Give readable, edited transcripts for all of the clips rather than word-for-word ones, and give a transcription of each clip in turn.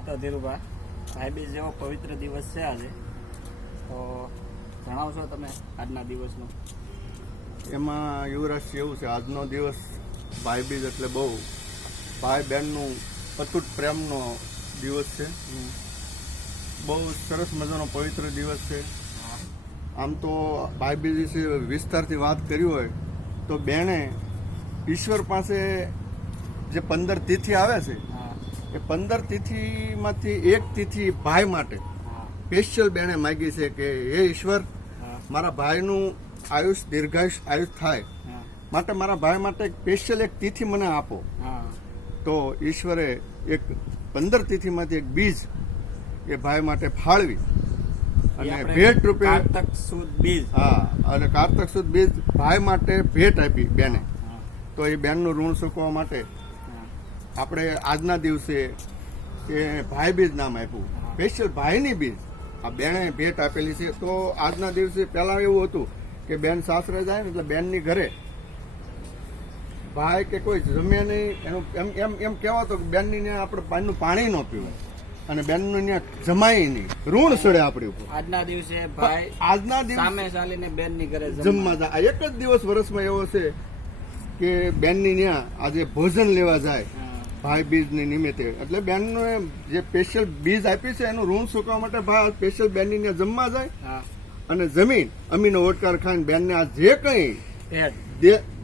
આ તો ધીરુભા ભાઈબીજ જેવો પવિત્ર દિવસ છે આજે, તો જણાવશો તમે આજના દિવસનું? એમાં યુવરાજ એવું છે, આજનો દિવસ ભાઈબીજ એટલે બહુ ભાઈ બહેનનું અતૂટ પ્રેમનો દિવસ છે. બહુ સરસ મજાનો પવિત્ર દિવસ છે. આમ તો ભાઈબીજ વિશે વિસ્તારથી વાત કરી હોય તો બેણે ઈશ્વર પાસે જે 15 તિથિ આવે છે એ 15 તિથિમાંથી એક તિથિ ભાઈ માટે સ્પેશિયલ બેણે માગી છે કે હે ઈશ્વર, મારા ભાઈનું આયુષ આયુષ થાય માટે મારા ભાઈ માટે સ્પેશિયલ એક તિથિ મને આપો. તો ઈશ્વરે એક 15 તિથિમાંથી એક બીજ એ ભાઈ માટે ફાળવી અને ભેટ રૂપે કારતક સુદ બીજ, અને કારતક સુદ બીજ ભાઈ માટે ભેટ આપી બેને. તો એ બેનનું ઋણ ચૂકવવા માટે આપણે આજના દિવસે એ ભાઈ બીજ નામ આપ્યું, સ્પેશિયલ ભાઈની બીજ આ બેને ભેટ આપેલી છે. તો આજના દિવસે પહેલા એવું હતું કે બેન સાસરે જાય ને એટલે બેનની ઘરે ભાઈ કે કોઈ જમે નહીં, એનું એમ એમ કહેવાતો કે બેનની ને આપણે પાણીનું પાણી ન પીવું અને બેનનું ત્યાં જમાય નહીં, ઋણ સડે આપણી ઉપર. આજના દિવસે ભાઈ આજના દિવસે સામે ચાલીને બેનની ઘરે જમવા જાય. આ એક જ દિવસ વર્ષમાં એવો છે કે બેનની ત્યાં આજે ભોજન લેવા જાય ભાઈ બીજની નિમિત્તે. એટલે બેનનો જે સ્પેશિયલ બીજ આપી છે એનું ઋણ ચૂકવવા માટે ભાઈ સ્પેશિયલ બેનની ત્યાં જમવા જાય અને જમીન અમીનો ઓટકાર ખાઈને બેનને આ જે કંઈ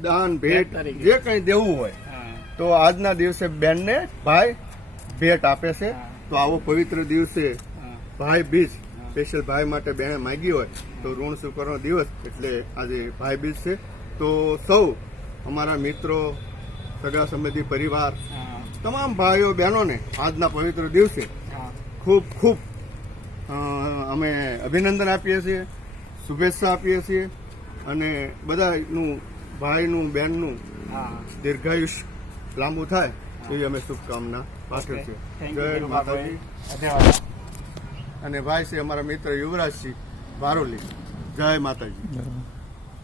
દાન ભેટ જે કંઈ દેવું હોય તો આજના દિવસે બેનને ભાઈ ભેટ આપે છે. તો આવો પવિત્ર દિવસે ભાઈ બીજ સ્પેશિયલ ભાઈ માટે બેને માગી હોય તો ઋણ ચૂકવવાનો દિવસ એટલે આજે ભાઈ બીજ છે. તો સૌ અમારા મિત્રો, સગા સંબંધી, પરિવાર, તમામ ભાઈઓ બહેનોને આજના પવિત્ર દિવસે ખૂબ ખૂબ અમે અભિનંદન આપીએ છીએ, શુભેચ્છા આપીએ છીએ અને બધાનું ભાઈનું બહેનનું દીર્ઘાયુષ લાંબુ થાય એવી અમે શુભકામના પાઠવીએ છીએ. જય માતાજી. અને ભાઈ છે અમારા મિત્ર યુવરાજસિંહ બારોલી. જય માતાજી.